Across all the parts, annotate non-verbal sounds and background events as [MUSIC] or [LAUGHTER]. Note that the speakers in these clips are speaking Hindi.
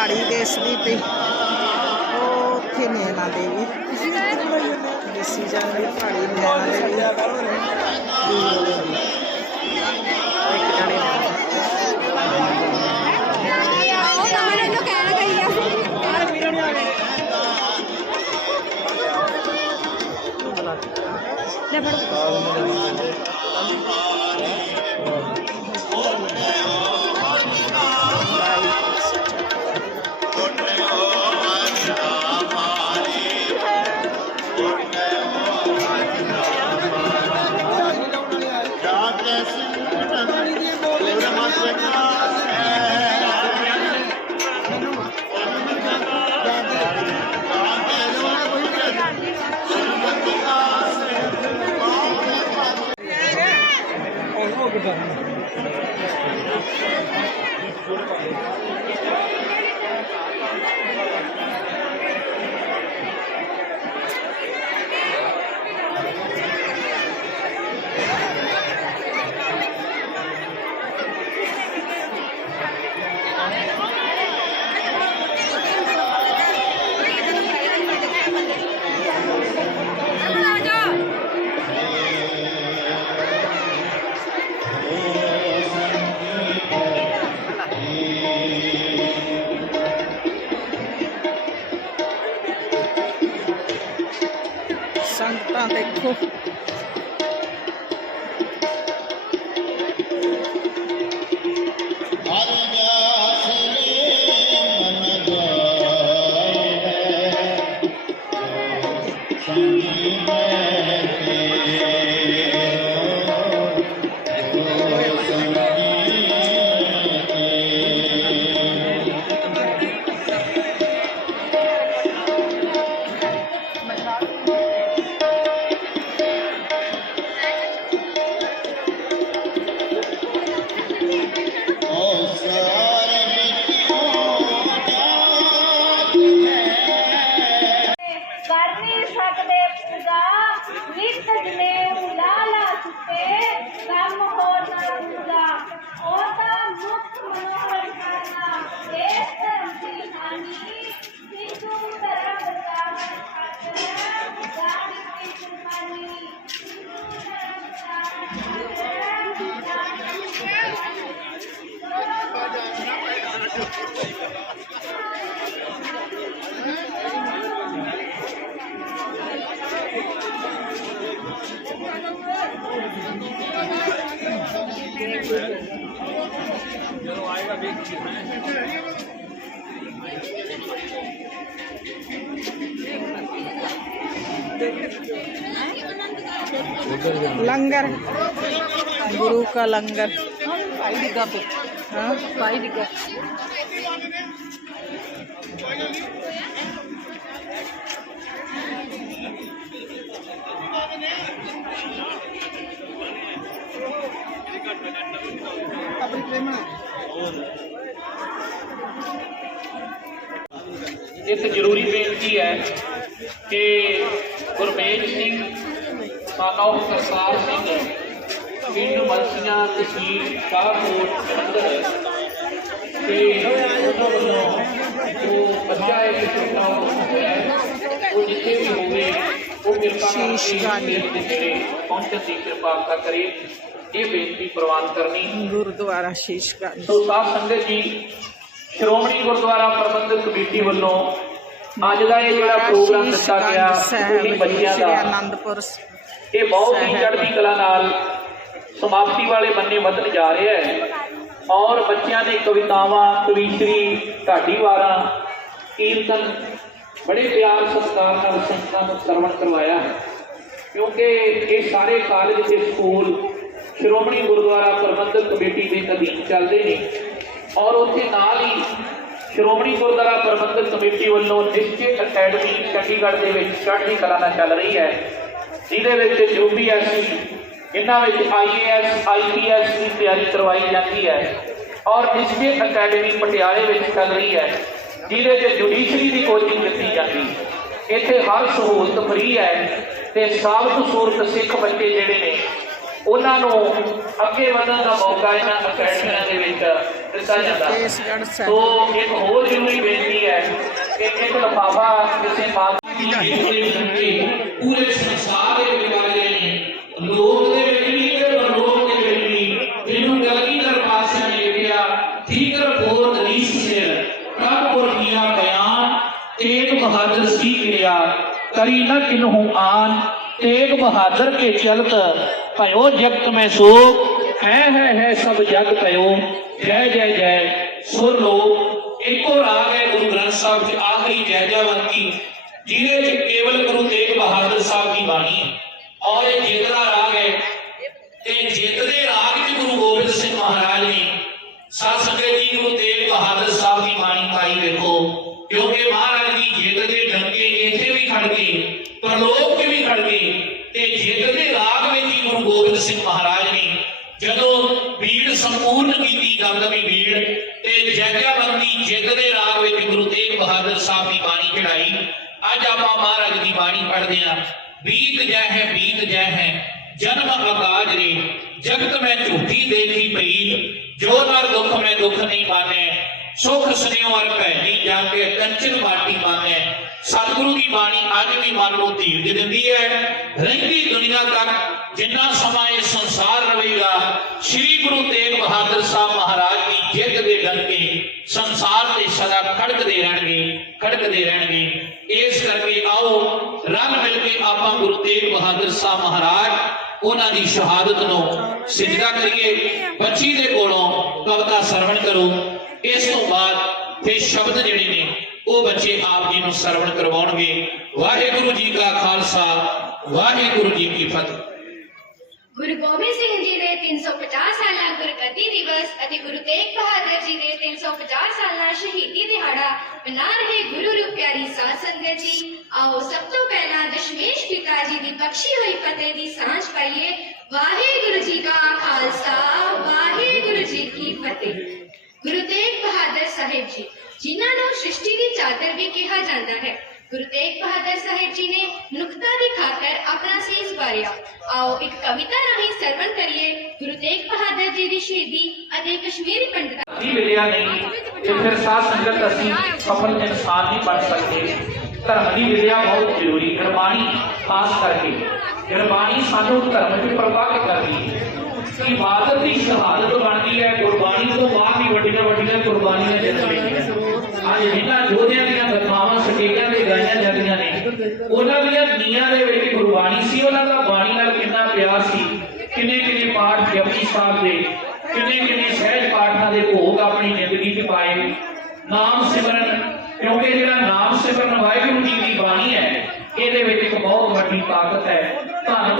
ਨੈਣਾ ਦੇਵੀ ਪਹਾੜੀ ਦੇ ਸਲੀਪੀ ਉਹ ਉੱਥੇ ਨੈਣਾ ਦੇਵੀ ਦਿਸੀ ਜਾਂਦੀ ਪਹਾੜੀ ਨੈਣਾ ਦੇਵੀ ਇੱਕ ਜਣੇ ਉਹ ਤਾਂ ਮੈਨੂੰ ਕਹਿਣ ਗਈ ਆ ਲੈ ਫੜ करना coffee. [LAUGHS] लंगर। गुरु का लंगर। हाँ? इस ज़रूरी बेनती है कि ਗੁਰਤੇਜ ਸਿੰਘ ਸਾਲਾ ਸਰਕਾਰ ਸਿੰਘ ਪਿੰਡ ਮਲਸੀਆਂ ਤਹਿਸੀਲ ਕਾਹਕੋਟ ਜਲੰਧਰ ਤੇ ਉਹਨਾਂ ਵੱਲੋਂ ਜੋ ਬੱਚਾ ਇੱਕ ਛੋਟਾ ਹੋਇਆ ਉਹ ਜਿੱਥੇ ਵੀ ਹੋਵੇ ਉਹ ਕਿਰਪਾ ਕਰਕੇ ਮੇਰੇ ਨੇੜੇ ਪਹੁੰਚਣ ਦੀ ਕਿਰਪਾ ਕਰੇ ਇਹ ਬੇਨਤੀ ਪ੍ਰਵਾਨ ਕਰਨੀ ਗੁਰਦੁਆਰਾ ਸ਼ੀਸ਼ਗੰਜ ਸੋ ਸਾਧ ਸੰਗਤ ਜੀ ਸ਼੍ਰੋਮਣੀ ਗੁਰਦੁਆਰਾ ਪ੍ਰਬੰਧਕ ਕਮੇਟੀ ਵੱਲੋਂ ਅੱਜ ਦਾ ਇਹ ਜਿਹੜਾ ਪ੍ਰੋਗਰਾਮ ਦਿੱਤਾ ਗਿਆ ਸਕੂਲੀ ਬੱਚਿਆਂ ਇਹ ਬਹੁਤ ਹੀ ਚੜ੍ਹਦੀ ਕਲਾ ਨਾਲ ਸਮਾਪਤੀ ਵਾਲੇ ਬੰਨੇ ਵਧਣ ਜਾ ਰਿਹਾ ਹੈ। ਔਰ ਬੱਚਿਆਂ ਨੇ ਕਵਿਤਾਵਾਂ ਕਵਿਤਰੀ ਢਾਡੀਵਾਰਾਂ ਕੀਰਤਨ ਬੜੇ ਪਿਆਰ ਸਤਿਕਾਰ ਨਾਲ ਸੰਸਥਾ ਨੂੰ ਸਰਵਣ ਕਰਵਾਇਆ ਹੈ। ਕਿਉਂਕਿ ਇਹ ਸਾਰੇ ਕਾਲਜ ਤੇ ਸਕੂਲ ਸ਼੍ਰੋਮਣੀ ਗੁਰਦੁਆਰਾ ਪ੍ਰਬੰਧਕ ਕਮੇਟੀ ਦੇ ਅਧੀਨ ਚੱਲਦੇ ਨੇ। ਔਰ ਉੱਥੇ ਨਾਲ ਹੀ ਸ਼੍ਰੋਮਣੀ ਗੁਰਦੁਆਰਾ ਪ੍ਰਬੰਧਕ ਕਮੇਟੀ ਵੱਲੋਂ ਨਿਸ਼ਚਿਤ ਅਕੈਡਮੀ ਚੰਡੀਗੜ੍ਹ ਦੇ ਵਿੱਚ ਚੜ੍ਹਦੀ ਕਲਾ ਨਾਲ ਚੱਲ ਰਹੀ ਹੈ। ਜਿਹਦੇ ਵਿੱਚ ਯੂਪੀਐਸਸੀ ਇਹਨਾਂ ਵਿੱਚ ਆਈਏਐਸ ਆਈਪੀਐਸ ਦੀ ਤਿਆਰੀ ਕਰਵਾਈ ਜਾਂਦੀ ਹੈ ਔਰ ਨਿਸ਼ਚਿਤ ਅਕੈਡਮੀ ਪਟਿਆਲੇ ਵਿੱਚ ਚੱਲ ਰਹੀ ਹੈ, ਜਿਹਦੇ 'ਚ ਜੁਡੀਸ਼ਰੀ ਦੀ ਕੋਚਿੰਗ ਦਿੱਤੀ ਜਾਂਦੀ। ਹੈ ਇੱਥੇ ਹਰ ਸਹੂਲਤ ਫ੍ਰੀ ਹੈ ਤੇ ਸਾਬਤ ਸੂਰਤ ਸਿੱਖ ਬੱਚੇ ਜਿਹੜੇ ਨੇ, ਉਹਨਾਂ ਨੂੰ ਅੱਗੇ ਵਧਣ ਦਾ ਮੌਕਾ ਇਹਨਾਂ ਅਕੈਡਮੀਆਂ ਦੇ ਵਿੱਚ ਦਿੱਤਾ ਜਾਂਦਾ। ਸੋ ਇੱਕ ਹੋਰ ਜ਼ਰੂਰੀ ਬੇਨਤੀ ਹੈ ਕਿ ਇੱਕ ਲਫਾਫਾ ਕਿਸੇ ਮਾਤਾ ਦੀ ਦੇ ਪੂਰੇ ਸੰਸਾਰ ਦੇ ਰਹੇ ਨੇ। ਲੋਕ ਦੇ ਵਿੱਚ ਵੀ ਤੇ ਪਰਲੋਕ ਦੇ ਵਿੱਚ ਵੀ। ਜਿਹਨੂੰ ਗਲਗੀਧਰ ਪਾਤਸ਼ਾਹ ਨੇ ਲਿਖਿਆ ਠੀਕਰ ਬੋਧ ਰੀਸ ਸਿਰ ਪ੍ਰਭੁਰ ਕੀਆ ਬਿਆਨ ਤੇਗ ਬਹਾਦਰ ਸੀ ਕਿਰਿਆ। ਕਰੀ ਨ ਕਿਨਹੂ ਆਨ ਤੇਗ ਬਹਾਦਰ ਕੇ ਚਲਤ। ਭਇਓ ਜਗਤ ਮੈਂ ਸੋਕ ਹੈ ਹੈ ਹੈ ਸਭ ਜਗ ਭਇਓ। ਜੈ ਜੈ ਜੈ। ਸੁਰ ਲੋਕ ਇੱਕੋ ਰਾਗ ਹੈ ਗੁਰੂ ਗ੍ਰੰਥ ਸਾਹਿਬ ਦੀ ਆਖਰੀ ਜੈ ਜੈਵੰਤੀ ਜਿਹਦੇ ਚ ਕੇਵਲ ਗੁਰੂ ਤੇਗ ਬਹਾਦਰ ਸਾਹਿਬ ਦੀ ਬਾਣੀ ਹੈ। ਔਰ ਇਹ ਜੇਤਰਾ ਰਾਗ ਹੈ। ਤੇ ਜਿੱਤ ਰਾਗ ਚ ਗੁਰੂ ਗੋਬਿੰਦ ਸਿੰਘ ਮਹਾਰਾਜ ਨੇ ਸਾਧ ਸੰਗਤ ਜੀ ਗੁਰੂ ਤੇਗ ਬਹਾਦਰ ਸਾਹਿਬ ਦੀ ਬਾਣੀ ਪਾਈ ਵੇਖੋ। ਕਿਉਂਕਿ ਮਹਾਰਾਜ ਦੀ ਜਿੱਤ ਦੇ ਡੰਕੇ ਇੱਥੇ ਵੀ ਖੜ ਗਏ, ਪਰਲੋਕ 'ਚ ਵੀ ਖੜ ਗਏ। ਤੇ ਜਿੱਤ ਦੇ ਰਾਗ ਵਿੱਚ ਹੀ ਗੁਰੂ ਗੋਬਿੰਦ ਸਿੰਘ ਮਹਾਰਾਜ ਨੇ ਜਦੋਂ ਸੰਪੂਰਨ ਕੀਤੀ ਦਮਦਮੀ ਬੀੜ ਤੇ ਜੈਗਿਆਬੰਦੀ ਜਿੱਤ ਦੇ ਰਾਗ ਵਿੱਚ ਗੁਰੂ ਤੇਗ ਬਹਾਦਰ ਸਾਹਿਬ ਦੀ ਬਾਣੀ ਚੜਾਈ ਅੱਜ ਆਪਾਂ ਮਹਾਰਾਜ ਦੀ ਬਾਣੀ ਪੜ੍ਹਦੇ ਹਾਂ। ਬੀਤ ਜੈ ਹੈ, ਬੀਤ ਜੈ ਹੈ, ਜਨਮ ਆਕਾਜ ਰੇ ਜਗਤ ਮੈਂ ਝੂਠੀ ਦੇਖੀ ਪ੍ਰੀਤ, ਜੋ ਨਰ ਦੁਖ ਮੈਂ ਦੁਖ ਨਹੀਂ ਮਾਨੈ, ਸੁਖ ਸੁਨਿਓ ਅਰ ਭੈਣੀ ਜਾ ਕੇ ਕੰਚਨ ਮਾਟੀ ਮਾਨੈ। ਸਤਿਗੁਰੂ ਦੀ ਬਾਣੀ ਅੱਜ ਵੀ ਮਨ ਨੂੰ ਧੀਰਜ ਦਿੰਦੀ ਹੈ। ਰਹਿੰਦੀ ਦੁਨੀਆ ਤੱਕ ਜਿੰਨਾ ਸਮਾਂ ਇਹ ਸੰਸਾਰ ਰਹੇਗਾ ਸ੍ਰੀ ਗੁਰੂ ਤੇਗ ਤੇਗ ਮਹਾਰਾਜ, ਉਹਨਾਂ ਦੀ ਸ਼ਹਾਦਤ ਨੂੰ ਸਿਜਦਾ ਕਰੀਏ। ਬੱਚੀ ਦੇ ਕੋਲੋਂ ਕਵਿਤਾ ਸਰਵਣ ਕਰੋ। ਇਸ ਤੋਂ ਬਾਅਦ ਫਿਰ ਸ਼ਬਦ ਜਿਹੜੇ ਨੇ, ਉਹ ਬੱਚੇ ਆਪ ਜੀ ਨੂੰ ਸਰਵਣ ਕਰਵਾਉਣਗੇ। ਵਾਹਿਗੁਰੂ ਜੀ ਕਾ ਖਾਲਸਾ, ਵਾਹਿਗੁਰੂ ਜੀ ਕੀ ਫਤਿਹ। ਗੁਰੂ ਗੋਬਿੰਦ ਸਿੰਘ ਜੀ ਦੇ 350 ਸਾਲਾ ਗੁਰਗੱਦੀ ਦਿਵਸ ਅਤੇ ਗੁਰੂ ਤੇਗ ਬਹਾਦਰ ਜੀ ਦੇ 350 ਸਾਲਾ ਸ਼ਹੀਦੀ ਦਿਹਾੜਾ ਮਨਾ ਰਹੇ ਗੁਰੂ ਸਾਧ ਸੰਗਤ ਜੀ ਆਓ ਸਭ ਤੋਂ ਪਹਿਲਾਂ ਦਸ਼ਮੇਸ਼ ਪਿਤਾ ਜੀ ਦੀ ਬਖਸ਼ੀ ਹੋਈ ਫਤਿਹ ਦੀ ਸਾਂਝ ਪਾਈਏ ਵਾਹਿਗੁਰੂ ਜੀ ਕਾ ਖਾਲਸਾ ਵਾਹਿਗੁਰੂ ਜੀ ਕੀ ਫਤਿਹ ਗੁਰੂ ਤੇਗ ਬਹਾਦਰ ਸਾਹਿਬ ਜੀ ਜਿਨ੍ਹਾਂ ਨੂੰ ਸ੍ਰਿਸ਼ਟੀ ਦੀ ਚਾਦਰ ਵੀ ਕਿਹਾ ਜਾਂਦਾ ਹੈ ਗੁਰੂ ਤੇਗ ਬਹਾਦਰ ਸਾਹਿਬ ਜੀ ਨੇ ਮਨੁੱਖਤਾ ਦੀ ਖਾਤਰ ਆਪਣਾ ਸੀਸ ਵਾਰਿਆ ਆਓ ਇੱਕ ਕਵਿਤਾ ਰਾਹੀਂ ਸਰਵਣ ਕਰੀਏ ਗੁਰੂ ਤੇਗ ਬਹਾਦਰ ਜੀ ਦੀ ਸ਼ਹੀਦੀ ਅਤੇ ਕਸ਼ਮੀਰੀ ਪੰਡਤਾਂ ਨਹੀਂ ਮਿਲਿਆ ਨਹੀਂ ਤੇ ਫਿਰ ਸਾਧ ਸੰਗਤ ਅਸੀਂ ਸਫਲ ਇਨਸਾਨ ਨਹੀਂ ਬਣ ਸਕਦੇ ਧਰਮ ਦੀ ਵਿਦਿਆ ਬਹੁਤ ਜ਼ਰੂਰੀ ਗੁਰਬਾਣੀ ਖਾਸ ਕਰਕੇ ਗੁਰਬਾਣੀ ਸਾਨੂੰ ਧਰਮ ਦੀ ਪ੍ਰਵਾਹ ਕਰਦੀ ਹੈ ਇਬਾਦਤ ਦੀ ਸ਼ਹਾਦਤ ਬਣਦੀ ਹੈ ਗੁਰਬਾਣੀ ਤੋਂ ਬਾਅਦ ਵੀ ਵੱਡੀਆਂ ਵੱਡੀਆਂ ਕੁਰਬਾਨੀਆਂ ਜਨਮ ਲੈਂਦੀਆਂ ਅੱਜ ਜਿਨ੍ਹਾਂ ਯੋਧਿਆਂ ਦੀਆਂ ਗਾਥਾਵਾਂ ਸਟੇਜਾਂ ਤੇ ਗਾਈਆਂ ਜਾਂਦੀਆਂ ਨੇ। ਉਹਨਾਂ ਦੀਆਂ ਨੀਆਂ ਦੇ ਵਿੱਚ ਗੁਰਬਾਣੀ ਸੀ, ਉਹਨਾਂ ਦਾ ਬਾਣੀ ਨਾਲ ਕਿੰਨਾ ਪਿਆਰ ਸੀ। ਕਿੰਨੇ ਕਿੰਨੇ ਪਾਠ ਜਪਜੀ ਸਾਹਿਬ ਦੇ, ਕਿੰਨੇ ਕਿੰਨੇ ਸਹਿਜ ਪਾਠਾਂ ਦੇ ਭੋਗ ਆਪਣੀ ਜ਼ਿੰਦਗੀ 'ਚ ਪਾਏ। ਨਾਮ ਸਿਮਰਨ, ਕਿਉਂਕਿ ਜਿਹੜਾ ਨਾਮ ਸਿਮਰਨ ਵਾਹਿਗੁਰੂ ਜੀ ਦੀ ਬਾਣੀ ਹੈ, ਇਹਦੇ ਵਿੱਚ ਇੱਕ ਬਹੁਤ ਵੱਡੀ ਤਾਕਤ ਹੈ। ਧੰਨ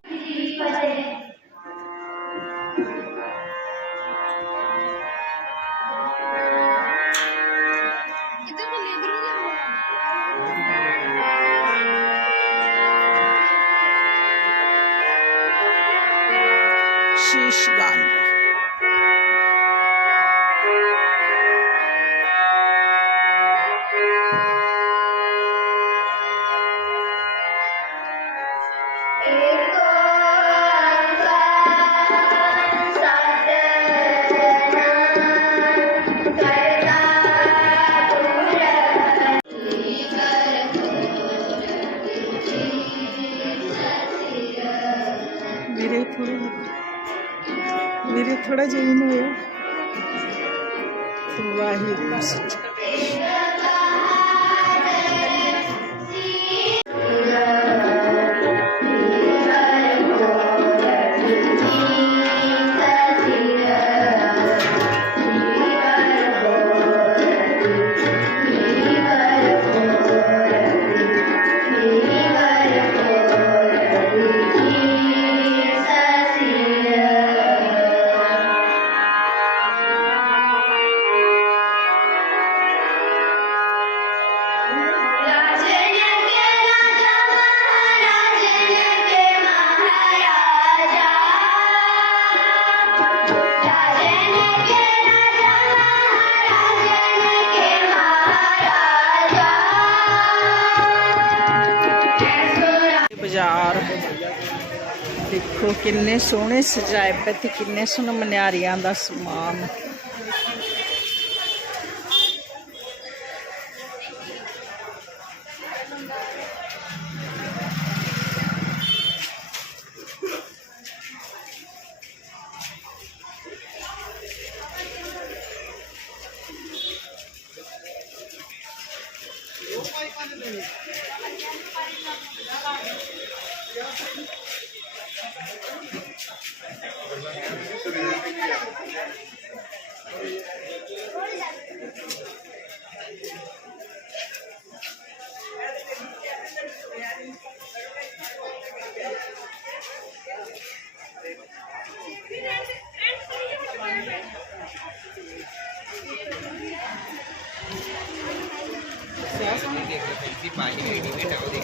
ਥੋੜਾ ਜਿਹਾ ਇਹਨੂੰ ਹੋਇਆ ਵਾਹਿਗੁਰੂ ਦੇਖੋ ਕਿੰਨੇ ਸੋਹਣੇ ਸਜਾਏ ਪਏ ਤੇ ਕਿੰਨੇ ਸੋਹਣੇ ਮਨਿਆਰੀਆਂ ਦਾ ਸਮਾਨ।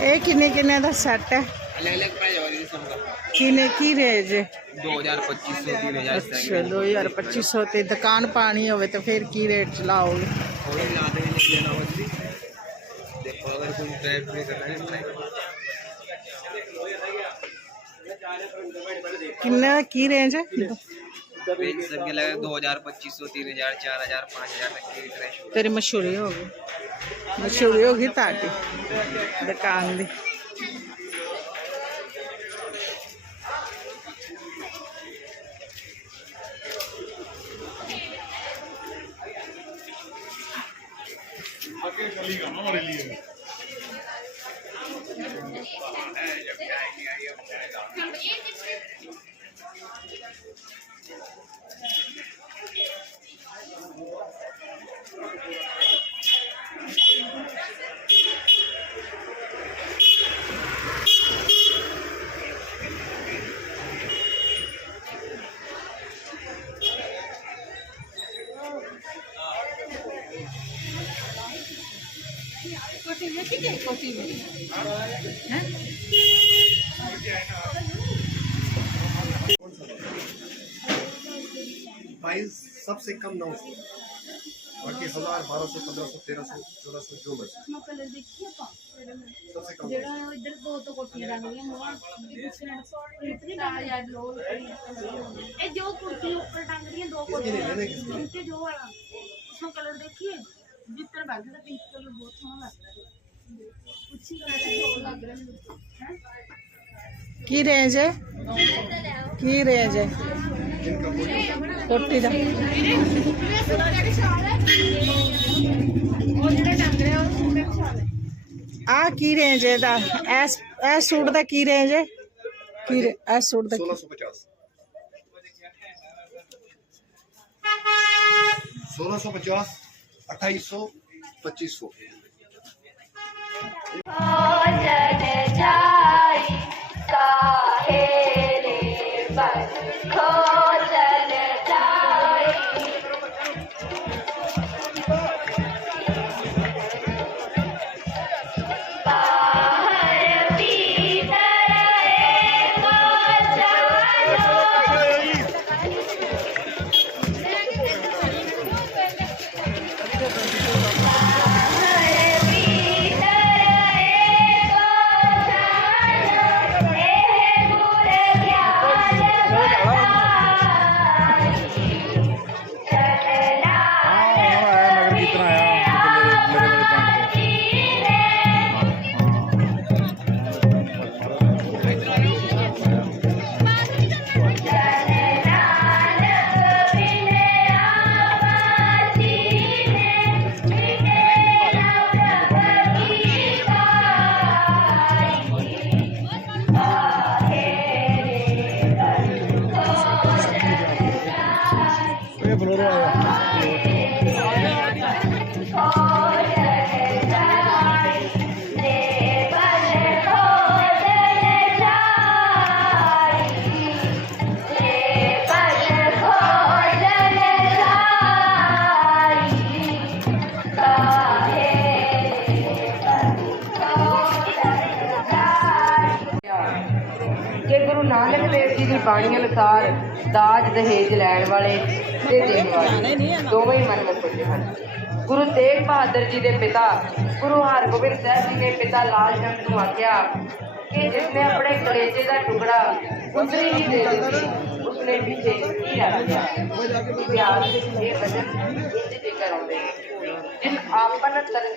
एक किन्ने किन्ने का सैट है। अलग अलग पाया किने की रेंज? है अच्छा दो हज़ार पच्चीस सौ ते दुकान पानी होवे तो फिर की रेट चलाओगे किन्ने की रेंज है? दो हज़ार पच्चीस सौ तक की रेंज। तेरी मशहूरी होगी मशहूरी होगी ताकि दुकान दी। liga, no morir liga. कोटी में ठीक है? कोटी में प्राइस सबसे कम नौ सौ। बाकी हज़ार बारह सौ पंद्रह सौ तेरह सौ चौदह सौ जो बचे सबसे कम जो कुर्सी ऊपर टांग रही है दो कुर्सी जो वाला उसमें कलर देखिए। ਜਿਸ ਤਰ੍ਹਾਂ ਬਾਕੀ ਦਾ ਪਿੰਕ ਕਲਰ ਬਹੁਤ ਸੋਹਣਾ ਲੱਗਦਾ ਹੈ ਕੁਛ ਹੀ ਕਲਰ ਲੱਗ ਰਿਹਾ ਮੈਨੂੰ ਹੈ ਕੀ ਰੇਂਜ ਹੈ ਕੀ ਰੇਂਜ ਹੈ ਕੋਟੀ ਦਾ ਆ ਕੀ ਰੇਂਜ ਹੈ ਦਾ ਐਸ ਐਸ ਸੂਟ ਦਾ ਕੀ ਰੇਂਜ ਹੈ ਕੀ ਐਸ ਸੂਟ ਦਾ 1650 1650 अट्ठाईस सौ पच्चीस सौ जाई ਬਾਣੀ ਅਨੁਸਾਰ ਦਾਜ, ਦਹੇਜ ਲੈਣ ਵਾਲੇ ਤੇ ਦੇਣ ਵਾਲੇ। ਦੋਵੇਂ ਹੀ ਮਨਮੁਖ ਹਨ। ਗੁਰੂ ਤੇਗ ਬਹਾਦਰ ਜੀ ਦੇ ਪਿਤਾ, ਗੁਰੂ ਹਰਗੋਬਿੰਦ ਸਾਹਿਬ ਜੀ ਨੇ ਪਿਤਾ ਲਾਲ ਚੰਦ ਨੂੰ ਆਖਿਆ ਕਿ ਜਿਸਨੇ ਆਪਣੇ ਕਲੇਜੇ ਦਾ ਟੁਕੜਾ ਉਤਰੀ ਹੀ ਦੇ ਦਿੱਤੀ ਉਸਨੇ ਪਿੱਛੇ ਕੀ ਆ ਗਿਆ ਇਤਿਹਾਸ ਇਹ ਵਜਨ ਇੰਜ ਦੇ ਕਰਾਉਂਦੇ ਜਿਨ ਆਪਨ ਤਨ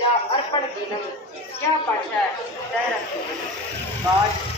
ਜਾ ਅਰਪਣ ਦੀਨਮ ਕਿਆ ਪਾਸ਼ਾ ਤੈ ਰੱਖੇ ਬਾਜ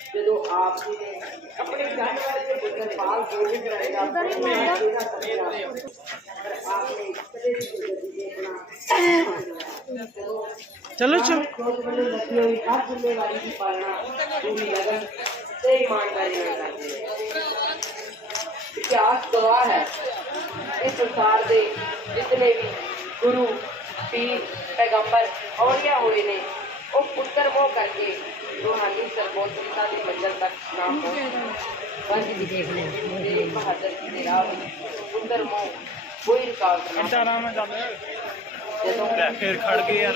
आप अपने जाने वाले से बाल भी चलो चलो। पालना ईमानदारी इतिहास गवाह है। इस संसार के जितने भी गुरु पीर पैगंबर और क्या हुए ने वो पुत्र वो करके जो हानि सर्वोत्तमता की मंजिल तक नाम हो। बस बहादुर की तेरा सुंदर मोह कोई रुकावट ना फिर खड़ गए यार।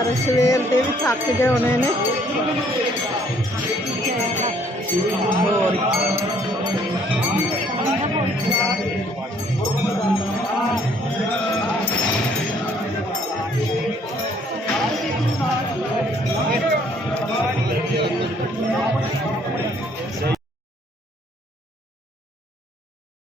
ਵਿਚਾਰੇ ਸਵੇਰ ਦੇ ਵੀ ਥੱਕ ਗਏ ਹੋਣੇ ਨੇ। ਹੋਰ